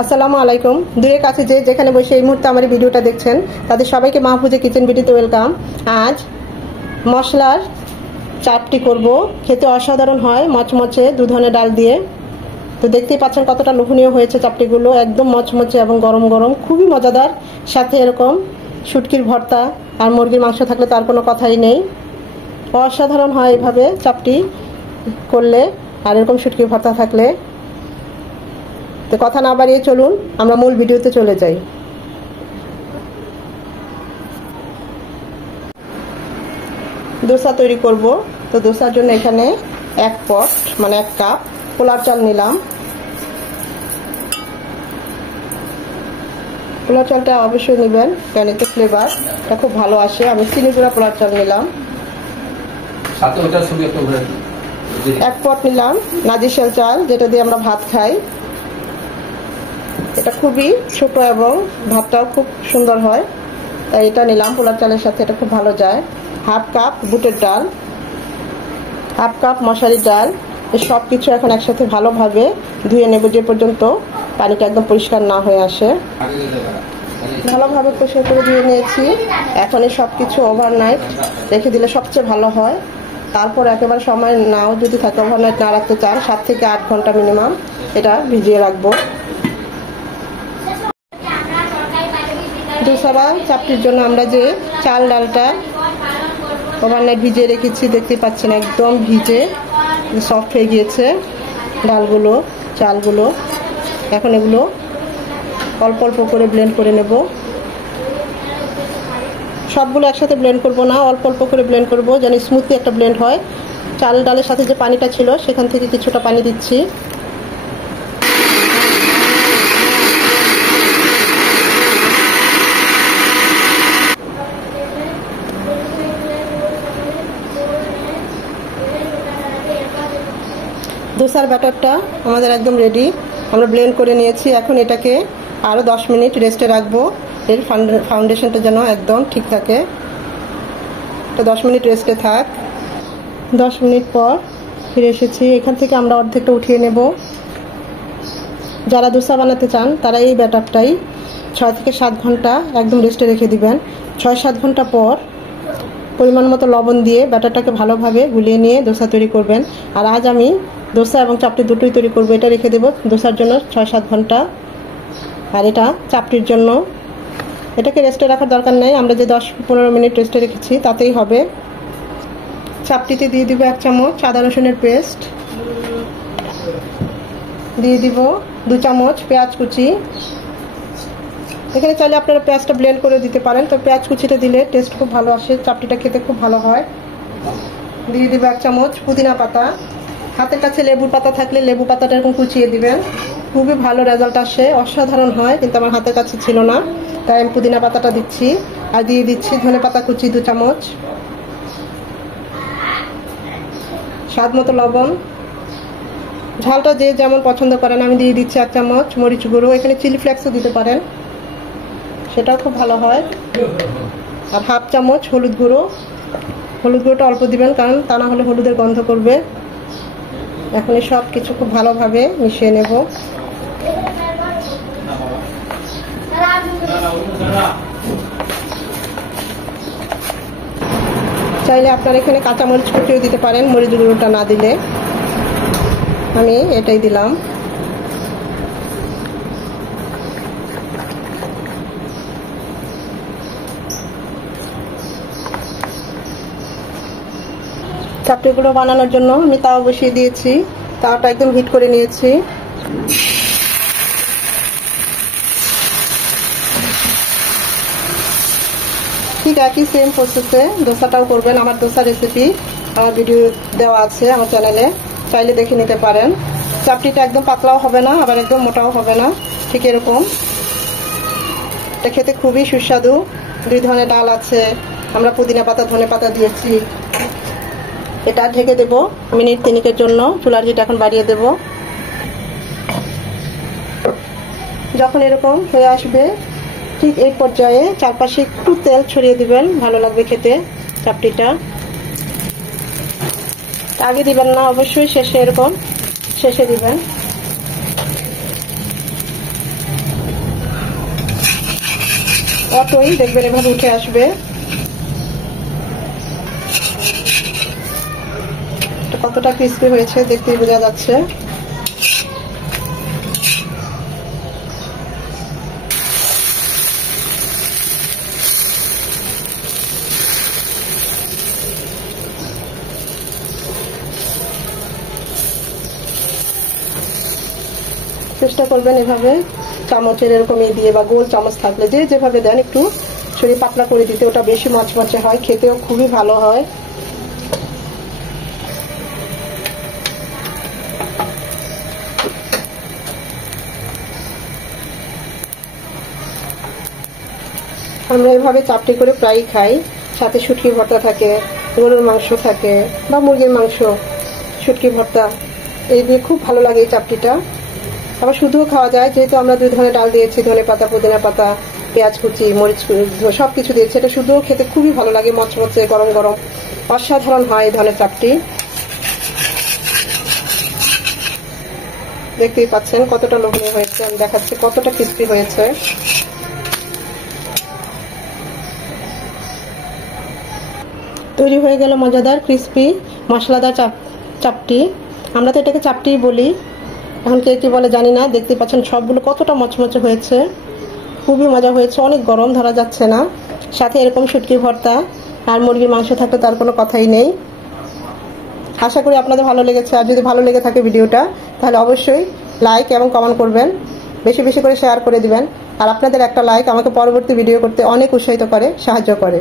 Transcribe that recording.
আসসালামু আলাইকুম। দূরের কাছে যে যেখানে বসে এই মুহূর্তে আমার ভিডিওটা দেখছেন তাদের সবাইকে মাহফুজা কিচেন ভিডিওতে ওয়েলকাম। আজ মশলার চাপটি করব, খেতে অসাধারণ হয় মচমচে দু ধরনের ডাল দিয়ে। তো দেখতেই পাচ্ছেন কতটা লোভনীয় হয়েছে চাপটিগুলো, একদম মচমচে এবং গরম গরম, খুবই মজাদার। সাথে এরকম শুটকির ভর্তা আর মুরগির মাংস থাকলে তার কোনো কথাই নেই, অসাধারণ হয় এভাবে চাপটি করলে, আর এরকম শুটকির ভর্তা থাকলে। তো কথা না বাড়িয়ে চলুন আমরা মূল ভিডিওতে চলে যাই। দোসা তৈরি করব। তো দোসার জন্য এখানে এক পট মানে 1 কাপ পোলার চাল নিলাম। পোলার চালটা অবশ্যই নেবেন কারণ এতে ফ্লেভারটা খুব ভালো আসে। আমি চিনি গুঁড়া পোলার চাল নিলাম। 1 পট নিলাম নাজিরশাল চাল, যেটা দিয়ে আমরা ভাত খাই। এটা খুবই ছোট এবং ভাতটাও খুব সুন্দর হয়, তাই এটা নিলাম। পোলার চালের সাথে এটা খুব ভালো যায়। 1/2 কাপ বুটের ডাল, 1/2 কাপ মশারির ডাল। এই সব কিছু এখন একসাথে ভালোভাবে ধুয়ে নেব যে পর্যন্ত পানিটা একদম পরিষ্কার না হয়ে আসে। ভালোভাবে পরিষ্কার করে ধুয়ে নিয়েছি। এখন এই সব কিছু ওভারনাইট রেখে দিলে সবচেয়ে ভালো হয়। তারপর একেবারে সময় নাও যদি থাকে, ওভারনাইট না রাখতে চান, 7 থেকে 8 ঘন্টা মিনিমাম এটা ভিজিয়ে রাখবো। দোসারা চাপটির জন্য আমরা যে চাল ডালটা ওভারনাইট ভিজিয়ে রেখেছি, দেখতে পাচ্ছেন একদম ভিজে সফট হয়ে গিয়েছে ডালগুলো, চালগুলো। এখন এগুলো অল্প অল্প করে ব্লেন্ড করে নেব। সবগুলো একসাথে ব্লেন্ড করব না, অল্প অল্প করে ব্লেন্ড করব যেন স্মুথলি একটা ব্লেন্ড হয়। চাল ডালের সাথে যে পানিটা ছিল সেখান থেকে কিছুটা পানি দিচ্ছি। দোসার ব্যাটারটা আমাদের একদম রেডি, আমরা ব্লেন্ড করে নিয়েছি। এখন এটাকে আরও 10 মিনিট রেস্টে রাখবো, এর ফাউন্ডেশনটা যেন একদম ঠিক থাকে। তো 10 মিনিট রেস্টে থাক। 10 মিনিট পর ফিরে এসেছি। এখান থেকে আমরা অর্ধেকটা উঠিয়ে নেব। যারা দোসা বানাতে চান তারা এই ব্যাটারটাই 6 থেকে 7 ঘন্টা একদম রেস্টে রেখে দিবেন। 6-7 ঘন্টা পর পরিমাণ মতো লবণ দিয়ে ব্যাটারটাকে ভালোভাবে গুলিয়ে নিয়ে দোসা তৈরি করবেন। আর আজ আমি দোসা এবং চাপটি দুটোই তৈরি করব। এটা রেখে দেব দোসার জন্য 6-7 ঘন্টা, আর এটা চাপটির জন্য। এটাকে রেস্টে রাখার দরকার নেই, আমরা যে 10-15 মিনিট রেস্টে রেখেছি তাতেই হবে। চাপটিতে দিয়ে দিব 1 চামচ আদা রসুনের পেস্ট, দিয়ে দিব 2 চামচ পেঁয়াজ কুচি। এখানে চাইলে আপনারা পেঁয়াজটা ব্লেন্ড করে দিতে পারেন, তো পেঁয়াজ কুচিটা দিলে টেস্ট খুব ভালো আসে, চাপটিটা খেতে খুব ভালো হয়। দিয়ে দিব 1 চামচ পুদিনা পাতা। হাতের কাছে লেবুর পাতা থাকলে লেবু পাতাটা এরকম কুচিয়ে দিবেন, খুবই ভালো রেজাল্ট আসে, অসাধারণ হয়। কিন্তু আমার হাতের কাছে ছিল না, তাই আমি পুদিনা পাতাটা দিচ্ছি। আর দিয়ে দিচ্ছি ধনে পাতা কুচি 2 চামচ, স্বাদ মতো লবণ। ঝালটা যে যেমন পছন্দ করেন। আমি দিয়ে দিচ্ছি 1 চামচ মরিচ গুঁড়ো, এখানে চিলি ফ্লেক্সও দিতে পারেন, সেটাও খুব ভালো হয়। আর 1/2 চামচ হলুদ গুঁড়ো। হলুদ গুঁড়োটা অল্প দিবেন, কারণ তা না হলে হলুদের গন্ধ করবে। এখন এই সব কিছু খুব ভালোভাবে মিশিয়ে নেব। চাইলে আপনারা এখানে কাঁচামরিচ কুচিও দিতে পারেন, মরিচ গুঁড়োটা না দিলে। আমি এটাই দিলাম। চাপটিগুলো বানানোর জন্য আমি তাওয়া বসিয়ে দিয়েছি, তাওয়াটা একদম হিট করে নিয়েছি। ঠিক একই সেম প্রসেসে দোসাটাও করবেন। আমার দোসা রেসিপি আমার ভিডিও দেওয়া আছে আমার চ্যানেলে, চাইলে দেখে নিতে পারেন। চাপটিটা একদম পাতলাও হবে না, আবার একদম মোটাও হবে না, ঠিক এরকম। এটা খেতে খুবই সুস্বাদু। 2 ধরনের ডাল আছে, আমরা পুদিনা পাতা ধনে পাতা দিয়েছি। এটা ঢেকে দেব মিনিট 3 জন্য। চুলার হিট এখন বাড়িয়ে দেব। যখন এরকম হয়ে আসবে ঠিক এই পর্যায়ে চারপাশে একটু তেল ছড়িয়ে দিবেন, ভালো লাগবে খেতে চাপটিটা। আগে দিবেন না, অবশ্যই শেষে, এরকম শেষে দিবেন। অটোই দেখবেন এভাবে উঠে আসবে। কতটা ক্রিস্পি হয়েছে দেখতেই বোঝা যাচ্ছে। চেষ্টা করবেন এভাবে চামচের এরকম দিয়ে বা গোল চামচ থাকলে যে যেভাবে দেন একটু শরীর পাতলা করে দিতে, ওটা বেশি মচমচে হয়, খেতেও খুবই ভালো হয়। আমরা এভাবে চাপটি করে প্রায়ই খাই, সাথে শুটকি ভর্তা থাকে, গরুর মাংস থাকে বা মুরগির মাংস, শুটকি ভর্তা, এই দিয়ে খুব ভালো লাগে এই চাপটিটা। আবার শুধুও খাওয়া যায়, যেহেতু আমরা 2 ধরনের ডাল দিয়েছি, ধনে পাতা, পুদিনা পাতা, পেঁয়াজ কুচি, মরিচ সবকিছু দিয়েছি, এটা শুধুও খেতে খুবই ভালো লাগে, মচমচে গরম গরম অসাধারণ হয় এই ধরনের চাপটি। দেখতেই পাচ্ছেন কতটা লোভনীয় হয়েছে, আমি দেখাচ্ছি কতটা ক্রিস্পি হয়েছে। তৈরি হয়ে গেল মজাদার ক্রিস্পি মশলাদার চাপটি। আমরা তো এটাকে চাপটি বলি, এখন কে কি বলে জানি না। দেখতে পাচ্ছেন সবগুলো কতটা মচমচে হয়েছে, খুবই মজা হয়েছে, অনেক গরম, ধরা যাচ্ছে না। সাথে এরকম শুটকি ভর্তা আর মুরগির মাংস থাকলে তার কোনো কথাই নেই। আশা করি আপনাদের ভালো লেগেছে। আর যদি ভালো লেগে থাকে ভিডিওটা, তাহলে অবশ্যই লাইক এবং কমেন্ট করবেন, বেশি বেশি করে শেয়ার করে দিবেন। আর আপনাদের একটা লাইক আমাকে পরবর্তী ভিডিও করতে অনেক উৎসাহিত করে, সাহায্য করে।